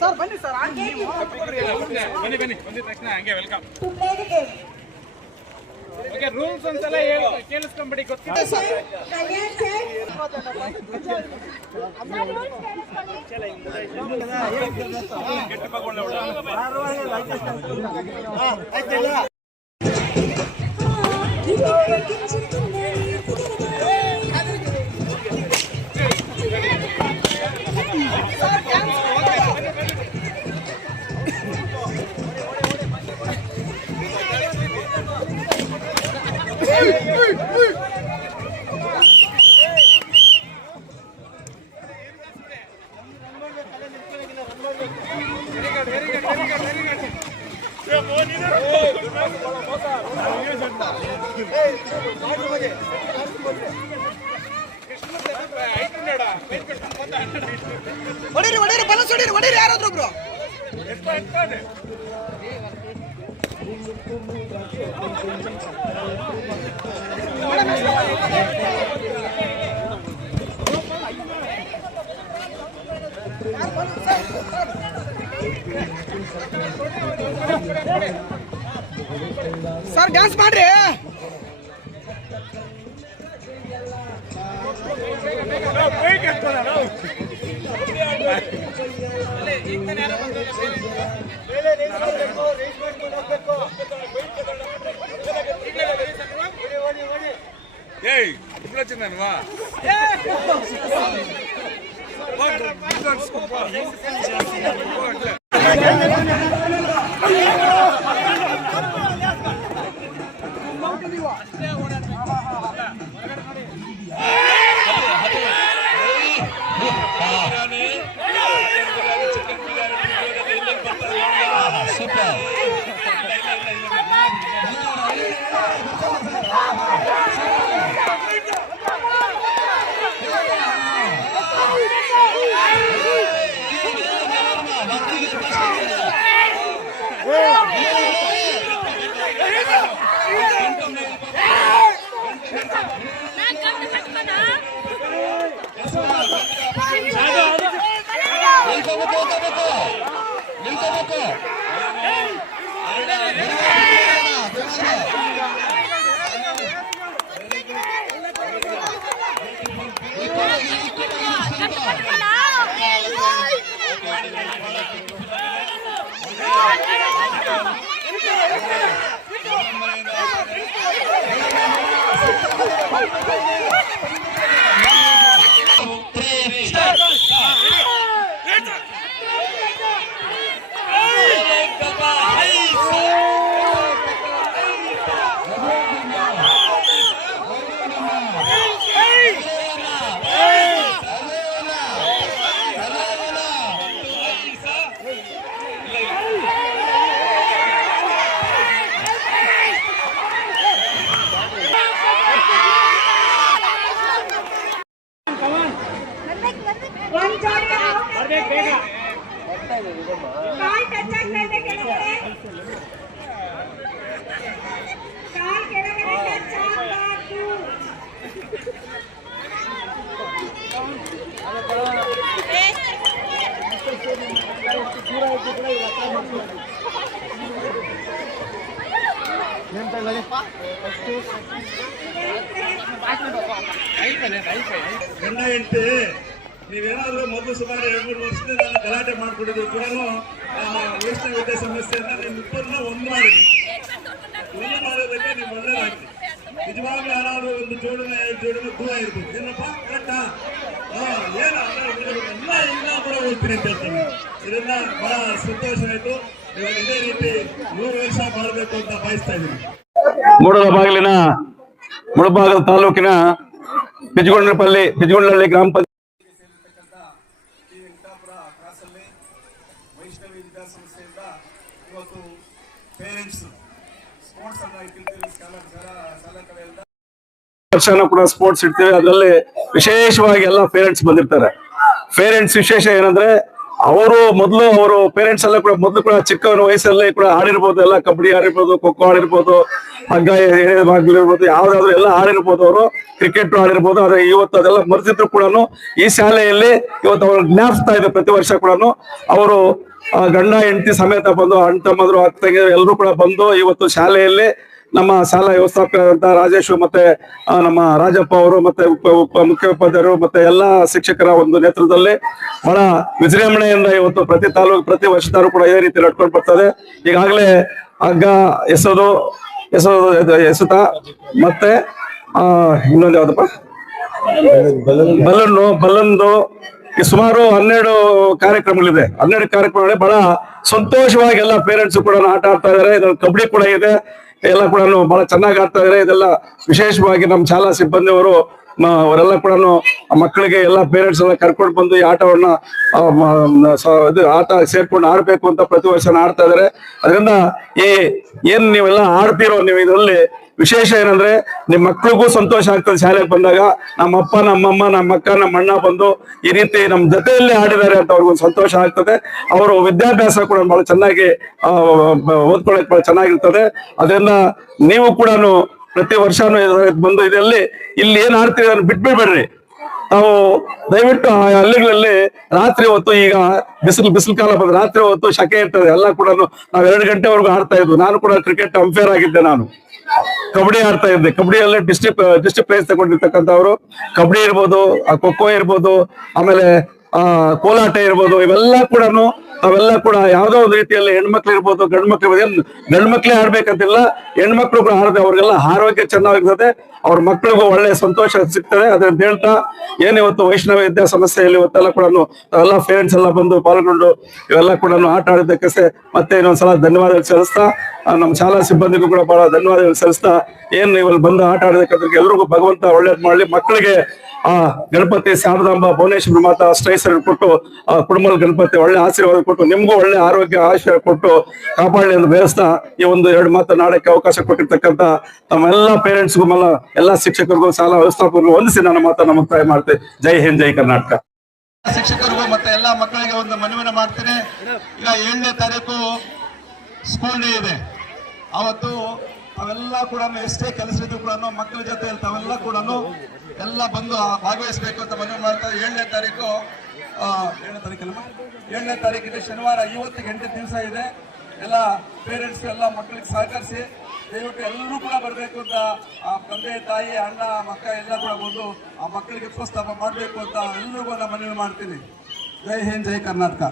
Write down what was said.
Sir ಬನ್ನಿ sir ಬನ್ನಿ ಬನ್ನಿ ಬಂದಿದ ತಕ್ಷಣ ಹಂಗೆ ವೆಲ್ಕಮ್. ಓಕೆ ರೂಲ್ಸ್ ಒಂದ್ಸಲ ಕೇಳಿಸ್ಕೊಂಬಿಡಿ ಗೊತ್ತಿಲ್ಲ ಸರ್. ಹೊಡೀರಿ ಹೊಡೀರಿ ಬಲಸ್ ಹೊಡೀರಿ ಹೊಡೀರಿ ಯಾರಾದ್ರೂ ಒಬ್ರು. ಸರ್ ಡ್ಯಾನ್ಸ್ ಮಾಡ್ರಿ. ಗಂಡ ಹೆಂಡತಿ ನೀವೇನಾದ್ರೂ ಮೊದಲು ಸುಮಾರು 2-3 ವರ್ಷದಿಂದ ನಾನು ಗಲಾಟೆ ಮಾಡ್ಕೊಟ್ಟಿದ್ರು ಕೂಡ ವೈಷ್ಣವ ವಿದ್ಯಾಸಂಸ್ಥೆಯನ್ನ ನಿಮ್ಮಿಬ್ಬರನ್ನ ಒಂದು ಮಾಡಿದ್ವಿ. ಒಂದು ಮಾಡೋದಕ್ಕೆ ನೀವು ಒಳ್ಳೇದಾಗ್ತದೆ. ನಿಜವಾಗ್ಲೂ ಯಾರಾದ್ರೂ ಒಂದು ಜೋಡಣೆ ದೂರ ಇರ್ಬೋದು. ಏನಪ್ಪಾ ಕರೆಕ್ಟಾ? ಏನ ಎಲ್ಲ ಇಲ್ಲ ಕೂಡ ಹೋಗ್ತೀನಿ ಅಂತ ಹೇಳ್ತೀನಿ. ಇದೆಲ್ಲ ಬಹಳ ಸಂತೋಷ ಆಯ್ತು. ಇವಾಗ ಇದೇ ರೀತಿ 100 ವರ್ಷ ಮಾಡಬೇಕು ಅಂತ ಬಯಸ್ತಾ ಇದ್ದೀನಿ. ಮೂಡಲಬಾಗಿಲಿನ ಮುಳಬಾಗಿಲು ತಾಲೂಕಿನ ಪಿಜಗೊಂಡನಹಳ್ಳಿ ಗ್ರಾಮ ಪಂಚಾಯತ್ ವೈಷ್ಣವಿ ವಿದ್ಯಾಸಂಸ್ಥೆಯಿಂದ ಇವತ್ತು ಪೇರೆಂಟ್ಸ್ ಸ್ಪೋರ್ಟ್ಸ್ ಅನ್ನ ಇಟ್ಟಿರ್ತೀವಿ. ಶಾಲಾ ಕಡೆಯಿಂದ ವರ್ಷನೂ ಕೂಡ ಸ್ಪೋರ್ಟ್ಸ್ ಇಡ್ತೀವಿ. ಅದರಲ್ಲಿ ವಿಶೇಷವಾಗಿ ಎಲ್ಲ ಪೇರೆಂಟ್ಸ್ ಬಂದಿರ್ತಾರೆ. ಪೇರೆಂಟ್ಸ್ ವಿಶೇಷ ಏನಂದ್ರೆ ಅವರು ಪೇರೆಂಟ್ಸ್ ಎಲ್ಲ ಕೂಡ ಮೊದಲು ಕೂಡ ಚಿಕ್ಕ ವಯಸ್ಸಲ್ಲೇ ಕೂಡ ಆಡಿರ್ಬೋದು. ಎಲ್ಲ ಕಬಡ್ಡಿ ಆಡಿರ್ಬೋದು, ಖೋ ಖೋ ಆಡಿರ್ಬೋದು, ಹಗ್ಗ ಎಳೆದಾಗಿರ್ಬೋದು, ಯಾವ್ದಾದ್ರು ಎಲ್ಲ ಆಡಿರ್ಬೋದು. ಅವರು ಕ್ರಿಕೆಟ್ ಆಡಿರ್ಬೋದು. ಆದ್ರೆ ಇವತ್ತು ಅದೆಲ್ಲ ಮರೆತಿದ್ರು ಕೂಡ ಈ ಶಾಲೆಯಲ್ಲಿ ಇವತ್ತು ಅವ್ರು ಜ್ಞಾಪಿಸ್ತಾ ಇದೆ. ಪ್ರತಿ ವರ್ಷ ಕೂಡ ಅವರು ಗಂಡ ಹೆಂಡತಿ ಸಮೇತ ಬಂದು ಅಣ್ಣ ತಮ್ಮಂದ್ರು ಅಕ್ಕ ತಂಗಿಯರು ಎಲ್ಲರೂ ಕೂಡ ಬಂದು ಇವತ್ತು ಶಾಲೆಯಲ್ಲಿ ನಮ್ಮ ಶಾಲಾ ವ್ಯವಸ್ಥಾಪಕರಾದಂತಹ ರಾಜೇಶ್ ಮತ್ತೆ ನಮ್ಮ ರಾಜಪ್ಪ ಅವರು ಮತ್ತೆ ಮುಖ್ಯೋಪಾಧ್ಯಾಯರು ಮತ್ತೆ ಎಲ್ಲಾ ಶಿಕ್ಷಕರ ಒಂದು ನೇತೃತ್ವದಲ್ಲಿ ಬಹಳ ವಿಜೃಂಭಣೆಯಿಂದ ಇವತ್ತು ಪ್ರತಿ ವರ್ಷದವರು ಕೂಡ ಇದೇ ರೀತಿ ನಡ್ಕೊಂಡು ಬರ್ತದೆ. ಈಗಾಗಲೇ ಹಗ್ಗ ಎಸೆತ ಮತ್ತೆ ಇನ್ನೊಂದು ಯಾವ್ದಪ್ಪ ಬಲೂನ್ದು ಸುಮಾರು 12 ಕಾರ್ಯಕ್ರಮಗಳಿದೆ. 12 ಕಾರ್ಯಕ್ರಮಗಳಲ್ಲಿ ಬಹಳ ಸಂತೋಷವಾಗಿ ಎಲ್ಲ ಪೇರೆಂಟ್ಸ್ ಕೂಡ ಆಟ ಆಡ್ತಾ ಇದಾರೆ. ಇದ್ರಲ್ಲಿ ಕಬಡ್ಡಿ ಕೂಡ ಇದೆ. ಎಲ್ಲ ಕೂಡ ಬಹಳ ಚೆನ್ನಾಗಿ ಆಡ್ತಾ ಇದಾರೆ. ಇದೆಲ್ಲ ವಿಶೇಷವಾಗಿ ನಮ್ಮ ಶಾಲಾ ಸಿಬ್ಬಂದಿಯವರು ಅವರೆಲ್ಲ ಕೂಡ ಮಕ್ಕಳಿಗೆ ಎಲ್ಲ ಪೇರೆಂಟ್ಸ್ ಎಲ್ಲ ಕರ್ಕೊಂಡು ಬಂದು ಈ ಆಟವನ್ನ ಆಟ ಸೇರ್ಕೊಂಡು ಆಡ್ಬೇಕು ಅಂತ ಪ್ರತಿ ವರ್ಷ ಆಡ್ತಾ ಇದಾರೆ. ಅದರಿಂದ ಏನ್ ನೀವೆಲ್ಲ ಆಡ್ತಿರೋ ನೀವು ಇದರಲ್ಲಿ ವಿಶೇಷ ಏನಂದ್ರೆ ನಿಮ್ ಮಕ್ಳಿಗೂ ಸಂತೋಷ ಆಗ್ತದೆ. ಶಾಲೆಗೆ ಬಂದಾಗ ನಮ್ಮಪ್ಪ ನಮ್ಮಮ್ಮ ನಮ್ಮ ಅಕ್ಕ ನಮ್ಮ ಅಣ್ಣ ಬಂದು ಈ ರೀತಿ ನಮ್ ಜೊತೆಯಲ್ಲೇ ಆಡಿದ್ದಾರೆ ಅಂತ ಅವ್ರಿಗೊಂದು ಸಂತೋಷ ಆಗ್ತದೆ. ಅವರು ವಿದ್ಯಾಭ್ಯಾಸ ಕೂಡ ಬಹಳ ಚೆನ್ನಾಗಿ ಓದ್ಕೊಳ್ಳೋಕೆ ಬಹಳ ಚೆನ್ನಾಗಿರ್ತದೆ. ಅದರಿಂದ ನೀವು ಕೂಡ ಪ್ರತಿ ವರ್ಷನೂ ಬಂದು ಇದರಲ್ಲಿ ಇಲ್ಲಿ ಏನ್ ಆಡ್ತೀವಿ ಅದನ್ನು ಬಿಟ್ಬಿಡ್ಬೇಡ್ರಿ. ನಾವು ದಯವಿಟ್ಟು ಆ ಹಳ್ಳಿಗಳಲ್ಲಿ ರಾತ್ರಿ ಹೊತ್ತು ಈಗ ಬಿಸಿಲು ಕಾಲ ಬಂದ್ರೆ ರಾತ್ರಿ ಹೊತ್ತು ಶಕೆ ಇರ್ತದೆ. ಎಲ್ಲ ಕೂಡ ನಾವು 2 ಗಂಟೆವರೆಗೂ ಆಡ್ತಾ ಇದ್ವಿ. ನಾನು ಕೂಡ ಕ್ರಿಕೆಟ್ ಅಂಪೈರ್ ಆಗಿದ್ದೆ. ನಾನು ಕಬಡ್ಡಿ ಆಡ್ತಾ ಇದ್ದೆ. ಕಬಡ್ಡಿಯಲ್ಲೇ ಡಿಸ್ಟ್ರಿಕ್ಟ್ ಪ್ರೈಸ್ ತಗೊಂಡಿರ್ತಕ್ಕಂಥವ್ರು. ಕಬಡ್ಡಿ ಇರ್ಬೋದು, ಖೋ ಖೋ ಇರ್ಬೋದು, ಆಮೇಲೆ ಕೋಲಾಟ ಇರ್ಬೋದು, ಅವೆಲ್ಲ ಕೂಡ ಯಾವ್ದೋ ಒಂದು ರೀತಿಯಲ್ಲಿ ಹೆಣ್ಮಕ್ಳು ಇರ್ಬೋದು, ಗಂಡು ಮಕ್ಳು ಇರ್ಬೋದು. ಗಂಡು ಮಕ್ಳೇ ಆಡ್ಬೇಕಂತಿಲ್ಲ, ಹೆಣ್ಮಕ್ಳು ಕೂಡ ಆಡದೆ ಅವ್ರಿಗೆಲ್ಲ ಆರೋಗ್ಯ ಚೆನ್ನಾಗಿರ್ತದೆ. ಅವ್ರ ಮಕ್ಳಿಗೂ ಒಳ್ಳೆ ಸಂತೋಷ ಸಿಗ್ತದೆ. ಅದನ್ನ ಹೇಳ್ತಾ ಏನಿವತ್ತು ವೈಷ್ಣವ ವಿದ್ಯಾಸಂಸ್ಥೆಯಲ್ಲಿ ಇವತ್ತೆಲ್ಲ ಕೂಡ ನಾವೆಲ್ಲ ಪೇರೆಂಟ್ಸ್ ಎಲ್ಲ ಬಂದು ಪಾಲ್ಗೊಂಡು ಇವೆಲ್ಲ ಕೂಡ ಆಟ ಆಡಿದ್ದಕ್ಕೆ ಮತ್ತೆ ಇನ್ನೊಂದ್ಸಲ ಧನ್ಯವಾದಗಳು ಸಲ್ಲಿಸ್ತಾ, ನಮ್ಮ ಶಾಲಾ ಸಿಬ್ಬಂದಿಗೂ ಕೂಡ ಬಹಳ ಧನ್ಯವಾದಗಳು ಸಲ್ಲಿಸ್ತಾ, ಏನ್ ಇವಾಗ ಬಂದು ಆಟ ಆಡೋದಕ್ಕೆ ಎಲ್ರಿಗೂ ಭಗವಂತ ಒಳ್ಳೇದ್ ಮಾಡ್ಲಿ. ಮಕ್ಕಳಿಗೆ ಗಣಪತಿ ಶಾರದಾಂಬ ಭುವನೇಶ್ವರಿ ಮಾತಾ ಅಷ್ಟೈಶ್ವರ್ಯ ಕೊಟ್ಟು ಕುಟುಂಬದ ಗಣಪತಿ ಒಳ್ಳೆ ಆಶೀರ್ವಾದ ಕೊಟ್ಟು ನಿಮ್ಗೂ ಒಳ್ಳೆ ಆರೋಗ್ಯ ಆಶೀರ್ವಾದ ಕೊಟ್ಟು ಕಾಪಾಡಲಿ ಎಂದು ಬಯಸ್ತಾ ಈ ಒಂದು 2 ಮಾತನಾಡಕ್ಕೆ ಅವಕಾಶ ಕೊಟ್ಟಿರ್ತಕ್ಕಂಥ ತಮ್ಮೆಲ್ಲ ಪೇರೆಂಟ್ಸ್ಗೂ ಎಲ್ಲ ಶಿಕ್ಷಕರಿಗೂ ಶಾಲಾ ವ್ಯವಸ್ಥಾಪಕರಿಗೂ ವಂದಿಸಿ ನನ್ನ ಮಾತನ್ನ ಮುಕ್ತಾಯ ಮಾಡ್ತೇವೆ. ಜೈ ಹಿಂದ್, ಜೈ ಕರ್ನಾಟಕ. ಶಿಕ್ಷಕರಿಗೂ ಮತ್ತೆ ಎಲ್ಲಾ ಮಕ್ಕಳಿಗೆ ಒಂದು ಮನವಿಯನ್ನು ಮಾಡ್ತೇನೆ. ಈಗ 7ನೇ ತಾರೀಕು ಸ್ಕೂಲ್ ಡೇ ಇದೆ. ಅವತ್ತು ಅವೆಲ್ಲ ಕೂಡ ಎಷ್ಟೇ ಕೆಲಸ ಇದ್ರು ಕೂಡ ಮಕ್ಕಳ ಜೊತೆ ತಾವೆಲ್ಲ ಕೂಡ ಎಲ್ಲ ಬಂದು ಭಾಗವಹಿಸಬೇಕು ಅಂತ ಮನವಿ ಮಾಡ್ತಾರೆ. 7ನೇ ತಾರೀಕು 7ನೇ ತಾರೀಕಿದೆ ಶನಿವಾರ. ಇವತ್ತಿಗೆ 8 ದಿವಸ ಇದೆ. ಎಲ್ಲ ಪೇರೆಂಟ್ಸ್ ಎಲ್ಲ ಮಕ್ಕಳಿಗೆ ಸಹಕರಿಸಿ ದಯವಿಟ್ಟು ಎಲ್ಲರೂ ಕೂಡ ಬರಬೇಕು ಅಂತ ಆ ತಂದೆ ತಾಯಿ ಅಣ್ಣ ಮಕ್ಕ ಎಲ್ಲ ಕೂಡ ಬಂದು ಆ ಮಕ್ಕಳಿಗೆ ಪ್ರೋತ್ಸಾಹ ಮಾಡಬೇಕು ಅಂತ ಎಲ್ಲರಿಗೂ ನಾನು ಮನವಿ ಮಾಡ್ತೀನಿ. ಜೈ ಹಿಂದ್, ಜೈ ಕರ್ನಾಟಕ.